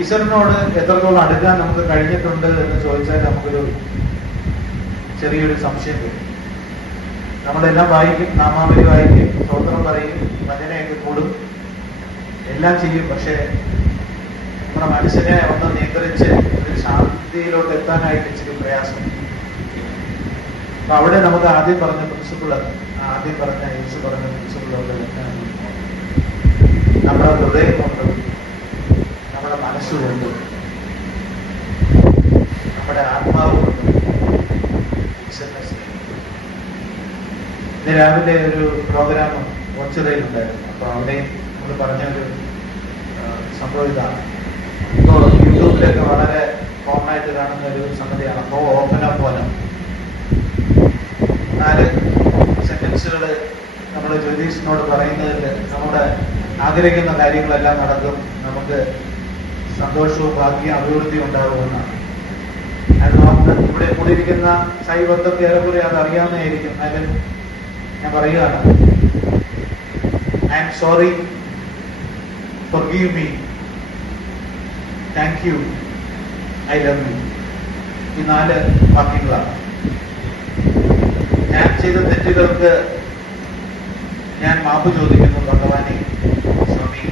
ഈശ്വരനോട് എത്രത്തോളം അടുക്കാൻ നമുക്ക് കഴിഞ്ഞിട്ടുണ്ട് എന്ന് ചോദിച്ചാൽ നമുക്കൊരു ചെറിയൊരു സംശയം വരും. നമ്മളെല്ലാം വായിക്കും, നാമാവലി വായിക്കും, സ്തോത്രം പറയും, ഭജനയൊക്കെ കൂടും, എല്ലാം ചെയ്യും. പക്ഷെ നമ്മുടെ മനസ്സിനെ ഒന്ന് നിയന്ത്രിച്ച് ഒരു ശാന്തിയിലോട്ട് എത്താനായിട്ട് ഇച്ചിരി പ്രയാസം. അപ്പൊ അവിടെ നമുക്ക് ആദ്യം പറഞ്ഞ പ്രിൻസിപ്പിള്, ആദ്യം പറഞ്ഞ യേശു പറഞ്ഞ പ്രിൻസിപ്പിളോട് നമ്മുടെ ഹൃദയം കൊണ്ട്, നമ്മുടെ മനസ്സുകൊണ്ട്, നമ്മുടെ ആത്മാവ് കൊണ്ട് ഈശ്വരനെ സ്നേഹിക്കും. ഇന്ന് രാവിലെ ഒരു പ്രോഗ്രാം ഓച്ചിറയിലുണ്ടായിരുന്നു. അപ്പൊ അവിടെയും നമ്മൾ പറഞ്ഞൊരു സംഭവം ഇതാണ്. ഇപ്പോ യൂട്യൂബിലൊക്കെ വളരെ കോമൺ ആയിട്ട് കാണുന്ന ഒരു സംഗതിയാണ് അപ്പോ ഓപ്പന 4 സെന്റൻസുകൾ നമ്മൾ ജ്യോതിഷനോട് പറയുന്നതിൽ നമ്മുടെ ആഗ്രഹിക്കുന്ന കാര്യങ്ങളെല്ലാം നടക്കും, നമുക്ക് സന്തോഷവും ഭാഗ്യവും അഭിവൃദ്ധിയും ഉണ്ടാകുമെന്നാണ്. അത് നമുക്ക് ഇവിടെ കൂടിയിരിക്കുന്ന ശൈവത്തൊക്കെ ഏറെക്കുറെ അത് അറിയാവുന്നതായിരിക്കും. അതിൽ ഞാൻ പറയുകയാണ്, I am sorry forgive me, thank you, I love you. ഈ 4 വാക്യങ്ങളാണ്. ഞാൻ ചെയ്ത തെറ്റുകൾക്ക് ഞാൻ മാപ്പ് ചോദിക്കുന്നു ഭഗവാനെ. സ്വാമി,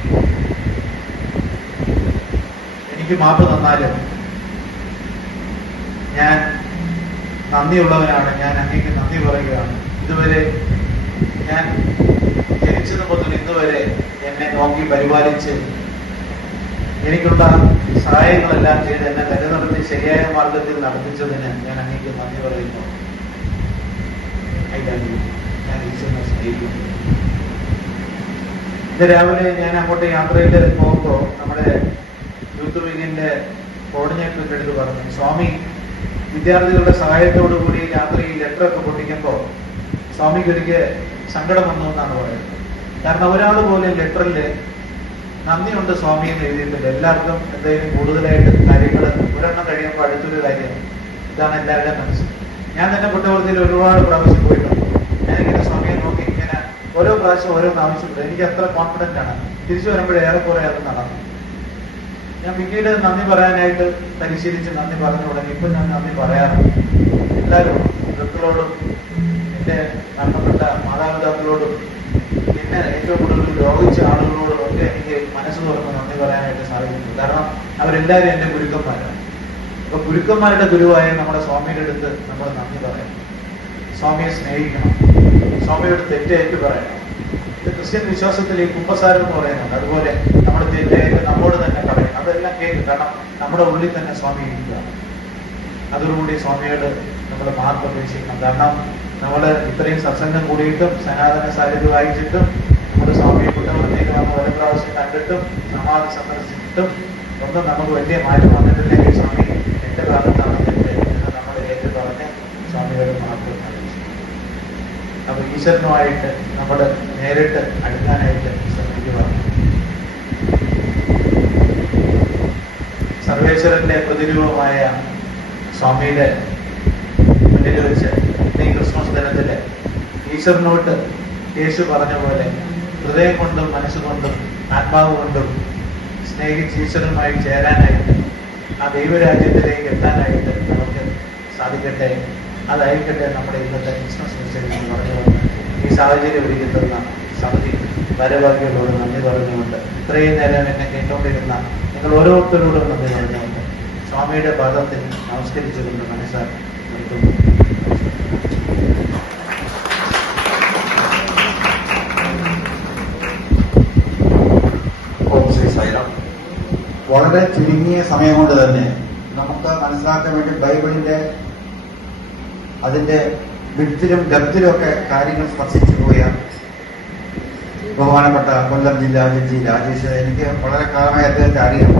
എനിക്ക് മാപ്പ് തന്നാലും ഞാൻ നന്ദിയുള്ളവനാണ്. ഞാൻ അങ്ങേക്ക് നന്ദി പറയുകയാണ്. ഇതുവരെ ഞാൻ ജനിച്ചത് മുതൽ ഇന്നുവരെ എന്നെ നോക്കി പരിപാലിച്ച് എനിക്കുള്ള സഹായങ്ങളെല്ലാം ചെയ്ത് എന്നെ നിലനിർത്തി ശരിയായ മാർഗത്തിൽ നടത്തിച്ചതിന് ഞാൻ അങ്ങേക്ക് നന്ദി പറയുന്നു. ഞാൻ ഈശ്വരനെ സ്നേഹിക്കുന്നു. ഇന്ന് രാവിലെ ഞാൻ അങ്ങോട്ട് യാത്രയിൽ പോകുമ്പോൾ നമ്മുടെ യൂത്ത് വിങ്ങിന്റെ കോർഡിനേറ്ററിന്റെ അടുത്ത് പറഞ്ഞു, സ്വാമി വിദ്യാർത്ഥികളുടെ സഹായത്തോടുകൂടി രാത്രി ലെറ്ററൊക്കെ പൊട്ടിക്കുമ്പോൾ സ്വാമിക്ക് ഒരിക്കൽ സങ്കടം വന്നു എന്നാണ് പറയുന്നത്. കാരണം ഒരാൾ പോലും ലെറ്ററിൽ നന്ദിയുണ്ട് സ്വാമി എന്ന് എഴുതിയിട്ടില്ല. എല്ലാവർക്കും എന്തെങ്കിലും കൂടുതലായിട്ട് കാര്യങ്ങൾ ഒരെണ്ണം കഴിയുമ്പോൾ അടുത്തൊരു കാര്യം. ഇതാണ് എല്ലാവരുടെയും മനസ്സ്. ഞാൻ തന്നെ കുറ്റവൃത്തിയിൽ ഒരുപാട് പ്രാവശ്യം പോയിട്ടുണ്ട്. ഞാനിങ്ങനെ സ്വാമിയെ നോക്കി ഇങ്ങനെ ഓരോ പ്രാവശ്യം ഓരോന്ന് ആവശ്യപ്പെട്ടു. എനിക്ക് അത്ര കോൺഫിഡന്റ് ആണ്. തിരിച്ചു വരുമ്പോഴേ ഏറെക്കുറെ അത് നടന്നു. ഞാൻ പിന്നീട് നന്ദി പറയാനായിട്ട് പരിശീലിച്ച് നന്ദി പറഞ്ഞു തുടങ്ങി. ഇപ്പൊ ഞാൻ നന്ദി പറയാറുണ്ട്. എല്ലാവരും മൃക്കളോടും എന്റെ മരണപ്പെട്ട മാതാപിതാക്കളോടും പിന്നെ ഏറ്റവും കൂടുതൽ രോഗിച്ച ആളുകളോടും ഒക്കെ എനിക്ക് മനസ്സ് തുറന്ന് നന്ദി പറയാനായിട്ട് സാധിക്കുന്നു. കാരണം അവരെല്ലാവരും എന്റെ ഗുരുക്കന്മാരാണ്. അപ്പൊ ഗുരുക്കന്മാരുടെ ഗുരുവായ നമ്മുടെ സ്വാമിയുടെ അടുത്ത് നമ്മൾ നന്ദി പറയണം. സ്വാമിയെ സ്നേഹിക്കണം. സ്വാമിയോട് തെറ്റേറ്റ് പറയണം. ഇത് ക്രിസ്ത്യൻ വിശ്വാസത്തിൽ ഈ കുമ്പസാരം എന്ന് പറയുന്നുണ്ട്. അതുപോലെ നമ്മുടെ തെറ്റേറ്റ് നമ്മോട് തന്നെ പറയണം. അതെല്ലാം കേൾക്കും. കാരണം നമ്മുടെ ഉള്ളിൽ തന്നെ സ്വാമി ഇരിക്കുക. അതോടുകൂടി സ്വാമിയോട് നമ്മൾ മാർക്ക് അപേക്ഷിക്കണം. കാരണം നമ്മൾ ഇത്രയും സത്സംഗം കൂടിയിട്ടും സനാതന സാഹിത്യം വായിച്ചിട്ടും നമ്മുടെ സ്വാമിയെ കുറ്റവൃത്തിയിൽ വന്ന് ഓരോ പ്രാവശ്യം കണ്ടിട്ടും സമാധി സന്ദർശിച്ചിട്ടും ഒന്നും നമുക്ക് വലിയ മാറ്റം വന്നിട്ടില്ലെങ്കിൽ സ്വാമി എന്റെ ഭാഗത്താണ് തെറ്റ് എന്ന് നമ്മൾ ഏറ്റു പറഞ്ഞ് സ്വാമിയോട് മാർക്ക് അപേക്ഷിക്കും. അപ്പൊ ഈശ്വരനുമായിട്ട് നമ്മൾ നേരിട്ട് അടുക്കാനായിട്ട് ശ്രമിക്കുക. സർവേശ്വരന്റെ പ്രതിരൂപമായ സ്വാമിയുടെ മുന്നിൽ വെച്ച് ഈ ക്രിസ്മസ് ദിനത്തില് ഈശ്വരനോട്ട് യേശു പറഞ്ഞ പോലെ ഹൃദയം കൊണ്ടും മനസ്സുകൊണ്ടും ആത്മാവ് കൊണ്ടും സ്നേഹിച്ച് ഈശ്വരനുമായി ചേരാനായിട്ട് ആ ദൈവരാജ്യത്തിലേക്ക് എത്താനായിട്ട് നമുക്ക് സാധിക്കട്ടെ. അതായിരിക്കട്ടെ നമ്മുടെ ഇന്നത്തെ ക്രിസ്മസ് മെസ്സേജ് എന്ന് പറഞ്ഞുകൊണ്ട് ഈ സാഹചര്യം ഒരുക്കി തന്ന സമിതി ഭാരവാഹികളോട് നന്ദി പറഞ്ഞുകൊണ്ട് ഇത്രയും നേരം എന്നെ കേട്ടുകൊണ്ടിരുന്ന നിങ്ങൾ ഓരോരുത്തരോടും നന്ദി പറഞ്ഞുകൊണ്ട് സ്വാമിയുടെ പാദത്തിൽ നമസ്കരിച്ചുകൊണ്ട് മനസ്സാൽ നിർത്തുന്നു. വളരെ ചുരുങ്ങിയ സമയം കൊണ്ട് തന്നെ നമുക്ക് മനസ്സിലാക്കാൻ വേണ്ടി ബൈബിളിന്റെ അതിന്റെ വിഡ്ത്തിലും ഡെപ്തിലും ഒക്കെ കാര്യങ്ങൾ സ്പർശിച്ചു പോയ ബഹുമാനപ്പെട്ട കൊല്ലം ജില്ലാ ജഡ്ജി രാജേഷ്, എനിക്ക് വളരെ കാലമായി അദ്ദേഹത്തെ അറിയാം.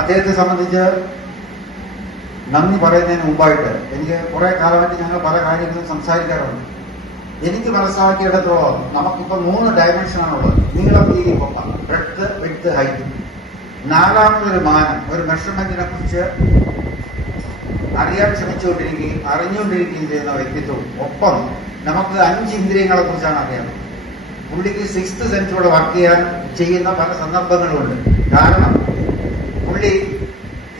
അദ്ദേഹത്തെ സംബന്ധിച്ച് നന്ദി പറയുന്നതിന് മുമ്പായിട്ട് എനിക്ക് കുറെ കാലമായിട്ട് ഞങ്ങൾ പല കാര്യങ്ങളും സംസാരിക്കാറുണ്ട്. എനിക്ക് മനസ്സിലാക്കിയിടത്തോളം നമുക്കിപ്പോൾ 3 ഡയമെൻഷനാണുള്ളത്. നീളം, വീതി, പൊക്കം, ബ്രെഡ്ത്ത്, വിഡ്ത്ത്, ഹൈറ്റ്. 4ാമതൊരു മാനം, ഒരു മെഷർമെന്റിനെ കുറിച്ച് അറിയാൻ ശ്രമിച്ചുകൊണ്ടിരിക്കുകയും അറിഞ്ഞുകൊണ്ടിരിക്കുകയും ചെയ്യുന്ന വ്യക്തിത്വവും. ഒപ്പം നമുക്ക് 5 ഇന്ദ്രിയങ്ങളെ കുറിച്ചാണ് അറിയാം. പുള്ളിക്ക് 6th സെൻസിലൂടെ വർക്ക് ചെയ്യാൻ ചെയ്യുന്ന പല സന്ദർഭങ്ങളുമുണ്ട്. കാരണം പുള്ളി,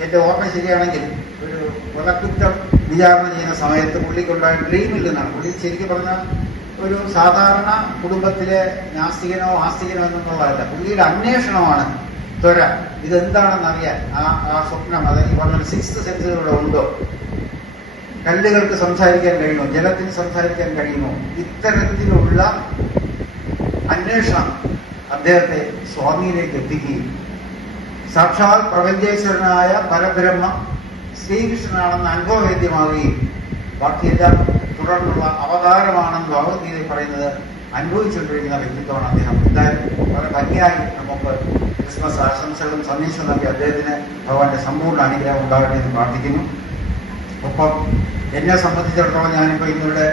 എന്റെ ഓർമ്മ ശരിയാണെങ്കിൽ, ഒരു കൊലക്കുറ്റം വിചാരണ ചെയ്യുന്ന സമയത്ത് പുള്ളിക്കുണ്ടായ ഡ്രീമിൽ നിന്നാണ്. പുള്ളി ശരിക്കും പറഞ്ഞാൽ ഒരു സാധാരണ കുടുംബത്തിലെ നാസ്തികനോ ആസ്തികനോ എന്നുള്ളതല്ല. പുള്ളിയുടെ അന്വേഷണമാണ് ത്വര. ഇതെന്താണെന്നറിയാൻ ആ സ്വപ്നം, അതായത് ഈ പറഞ്ഞ 6th സെൻസിലൂടെ ഉണ്ടോ, കല്ലുകൾക്ക് സംസാരിക്കാൻ കഴിയുമോ, ജലത്തിന് സംസാരിക്കാൻ കഴിയുമോ, ഇത്തരത്തിലുള്ള അന്വേഷണം അദ്ദേഹത്തെ സ്വാമിയിലേക്ക് എത്തിക്കുകയും സാക്ഷാൽ പ്രപഞ്ചേശ്വരനായ പരബ്രഹ്മം ശ്രീകൃഷ്ണനാണെന്ന് അനുഭവവേദ്യമാവുകയും ബാക്കിയെല്ലാം തുടർന്നുള്ള അവതാരമാണെന്ന് ഭഗവത്ഗീതയിൽ പറയുന്നത് അനുഭവിച്ചുകൊണ്ടിരിക്കുന്ന വ്യക്തിത്വമാണ് അദ്ദേഹം. എന്തായാലും വളരെ ഭംഗിയായി നമുക്ക് ക്രിസ്മസ് ആശംസകളും സന്ദേശവും നൽകി അദ്ദേഹത്തിന് ഭഗവാന്റെ സമ്പൂർണ്ണ അനുഗ്രഹം ഉണ്ടാകട്ടെ എന്ന് പ്രാർത്ഥിക്കുന്നു. ഒപ്പം എന്നെ സംബന്ധിച്ചിടത്തോളം ഞാനിപ്പോൾ ഇന്നിവിടെ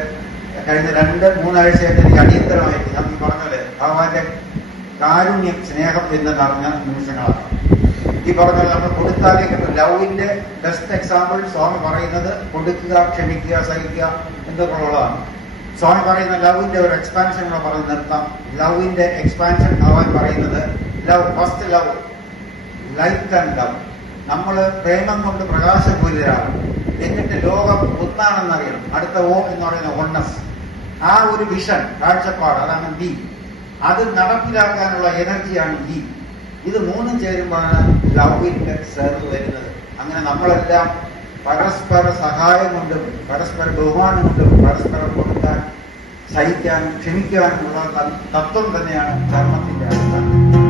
കഴിഞ്ഞ 2-3 ആഴ്ചയായിട്ട് എനിക്ക് അടിയന്തരമായിട്ട് ഞാൻ പറഞ്ഞത് ഭഗവാന്റെ കാരുണ്യം, സ്നേഹം എന്ന് നിറഞ്ഞ നിമിഷങ്ങളാണ്. ഈ പറഞ്ഞത് നമ്മൾ കൊടുത്താലേ കിട്ടും. ലവിന്റെ ബെസ്റ്റ് എക്സാമ്പിൾ സ്വാമി പറയുന്നത് കൊടുക്കുക, ക്ഷമിക്കുക, സഹിക്കുക എന്നൊക്കെയുള്ളതാണ്. സ്വാമി പറയുന്ന ലവിന്റെ ഒരു എക്സ്പാൻഷൻ കൂടെ പറഞ്ഞ് നിർത്താം. ലവിന്റെ എക്സ്പാൻഷൻ ഭഗവാൻ പറയുന്നത് love, first love, light and love. നമ്മൾ പ്രേമം കൊണ്ട് പ്രകാശപൂരിതരാകും. എന്നിട്ട് ലോകം ഒന്നാണെന്നറിയണം. അടുത്ത ഓ എന്ന് പറയുന്ന ഓൺനെസ്. ആ ഒരു വിഷൻ, കാഴ്ചപ്പാട്, അതാണ് ബി. അത് നടപ്പിലാക്കാനുള്ള എനർജിയാണ് ഇ. ഇത് മൂന്നും ചേരുമ്പോഴാണ് ലവിന്റെ സെർവ് വരുന്നത്. അങ്ങനെ നമ്മളെല്ലാം പരസ്പര സഹായം കൊണ്ടും പരസ്പര ബഹുമാനം കൊണ്ടും പരസ്പരം കൊടുക്കാൻ, സഹിക്കാനും ക്ഷമിക്കാനുമുള്ള തത്വം തന്നെയാണ് ധർമ്മത്തിന്റെ അടിസ്ഥാനം.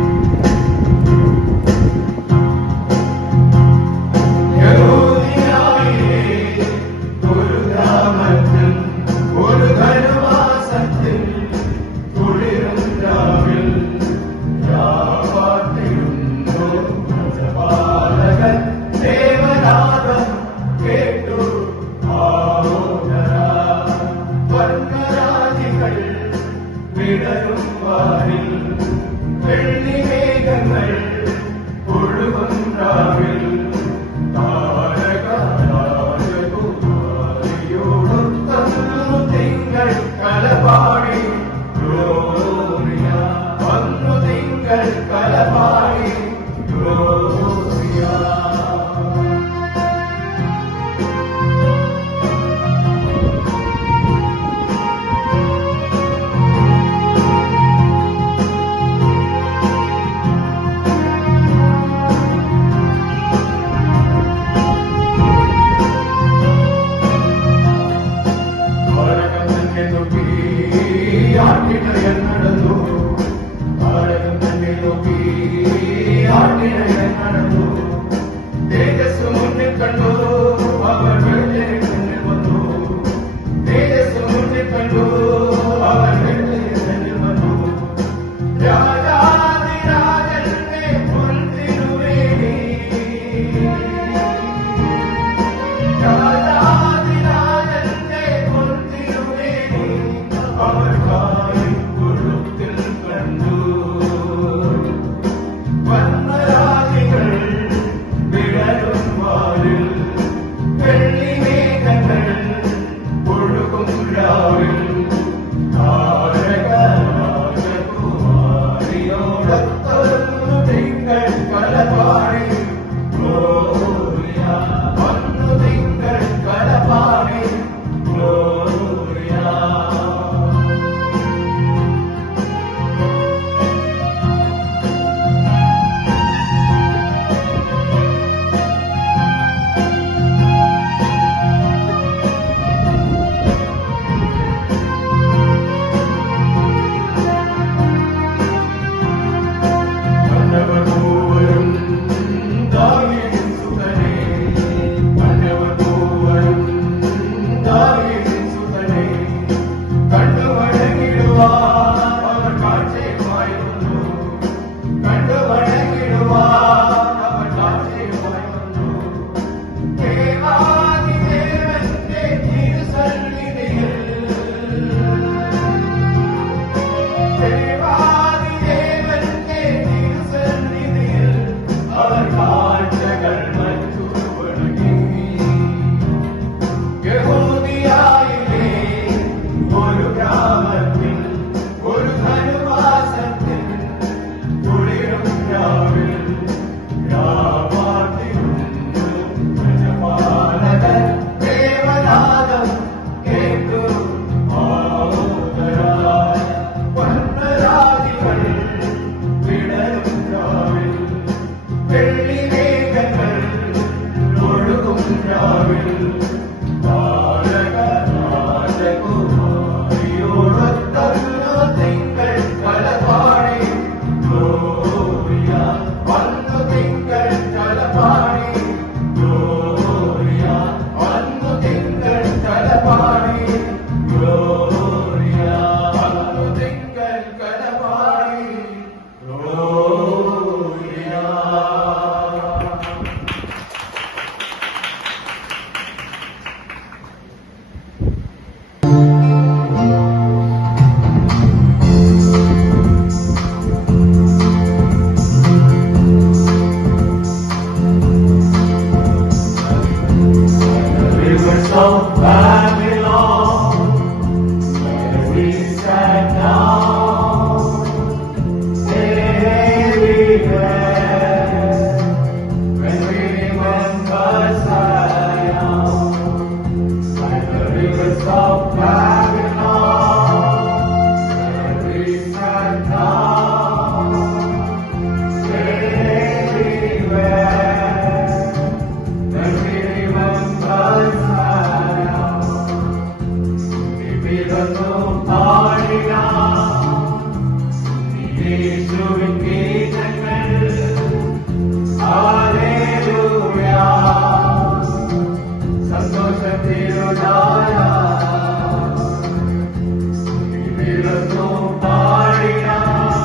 ഉയർന്നു പാടിടാം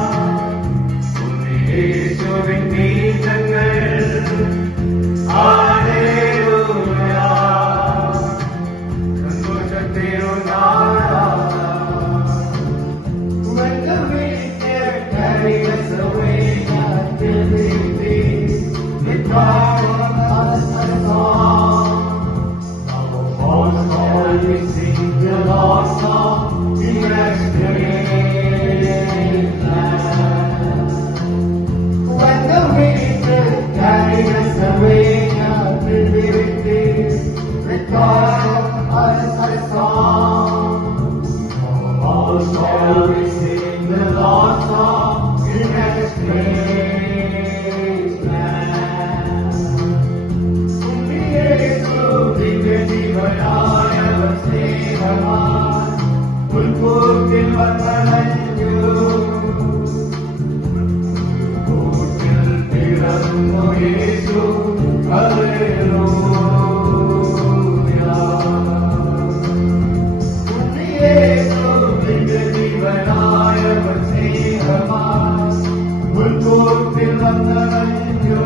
യേശുവിൻ ഗീതങ്ങൾ. Hallelujah. സന്തോഷത്തിരുനാളാം. When the wind carries us away until we meet with power and song. Our hearts always sing the Lord's song in great land. When the wind carries us away until we meet with power and song. Our hearts always sing the Lord's song in great land. ഉണ്ണിയേശുവിന്റെ ജീവനായവൻ സ്നേഹവാൻ ഉൾക്കൂട്ടിൽ വന്നണഞ്ഞു. കൂട്ടിൽ പിറന്നു യേശു. Hallelujah. ഉണ്ണിയേശുവിന്റെ ജീവനായവൻ സ്നേഹവാൻ ഉൾക്കൂട്ടിൽ വന്നണഞ്ഞു.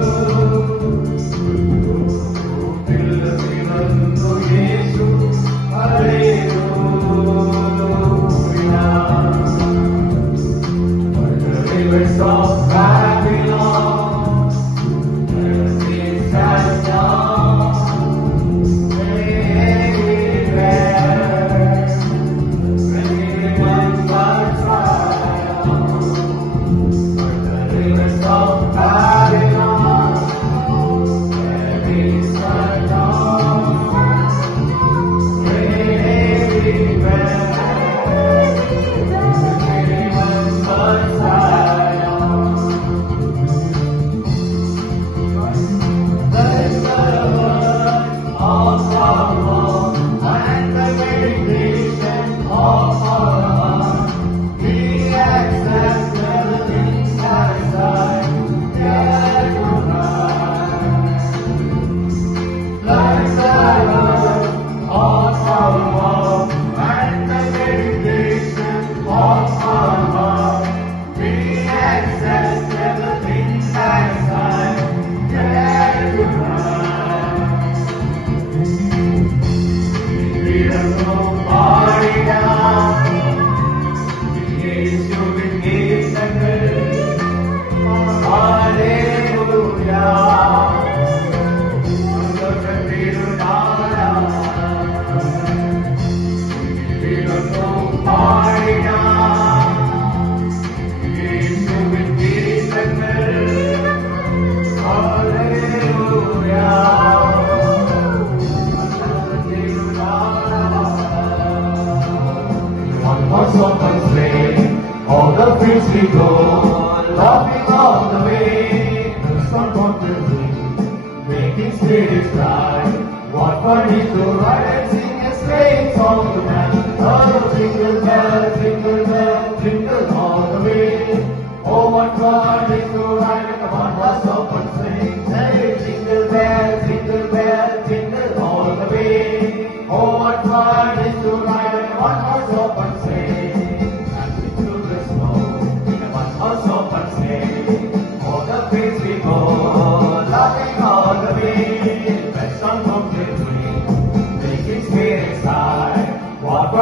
All the fields we go, laughing all the way. The sun contemplating, making spirits bright. What fun is to ride and sing a sleighing song tonight. Oh, jingle bell, jingle all the way. Oh, what fun is to ride in a one-horse open sleigh. Hey, jingle bell, jingle all the way. Oh, what fun is to ride in a one-horse open sleigh.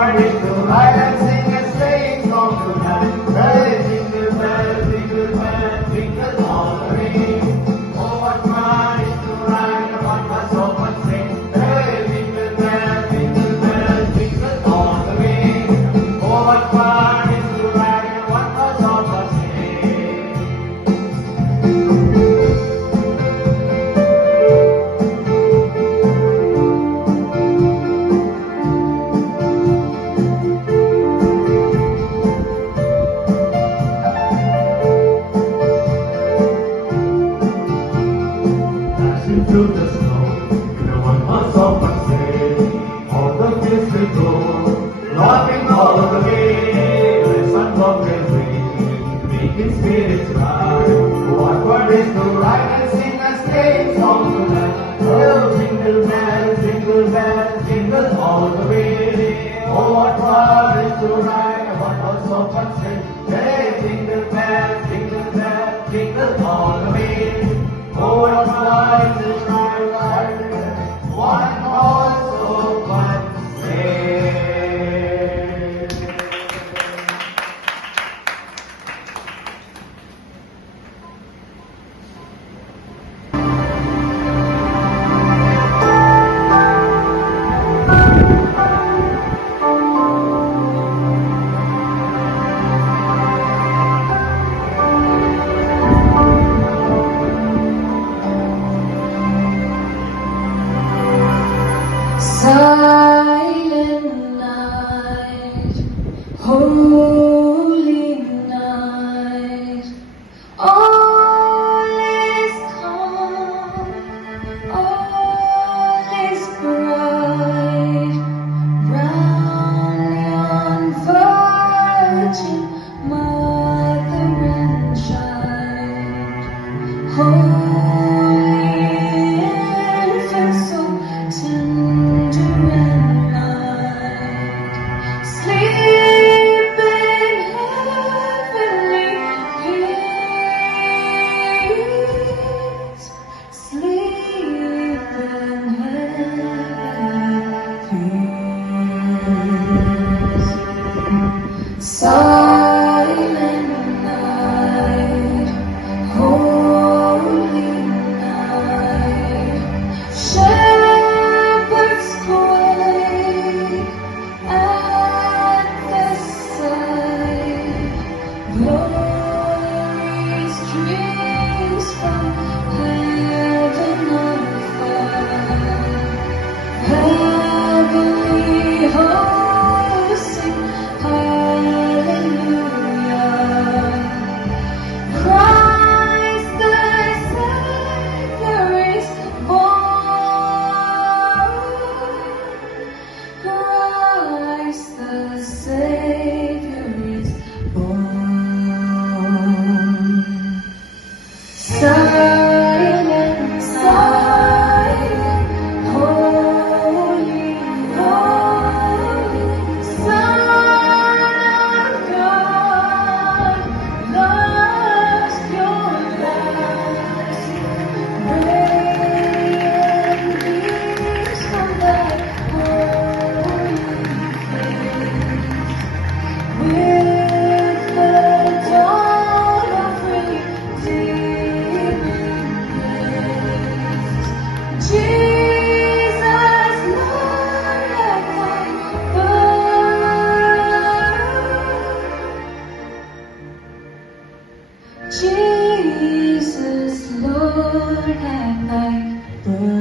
What is to ride and sing a sleighing song tonight? Hey, jingle bell, jingle all the way. Oh, what fun is to ride in a one-horse open sleigh. Hey, jingle bell, jingle all the way. Oh, what fun is to ride in a one-horse open sleigh. Through the snow, in a one-horse open sleigh. All the fields we go, laughing all the way. The sun comes every, making spirits bright. What fun is to ride and sing a sleighing song tonight? Oh, jingle bell, jingle all the way. Oh, what fun is to ride a one-horse open one string. Hey, jingle bell, jingle all the way. Oh, what a fun to ride, one horse open sleigh. Silent night, holy night, all is calm, all is bright, round yon virgin mother and child, holy infant so tender and light, sleep in heavenly peace, sleep in heavenly peace. Silent night, holy night, shepherds quake at the sight, glory streams from heaven afar, heavenly hosts sing hallelujah. Christ the Savior is born. Christ the Savior is born. Silent, silent, holy, holy, Son of God, lost your light, radiant beams from that holy face, with the dawn of redeeming grace. Jesus, Lord, at thy birth. Jesus, Lord, at thy birth.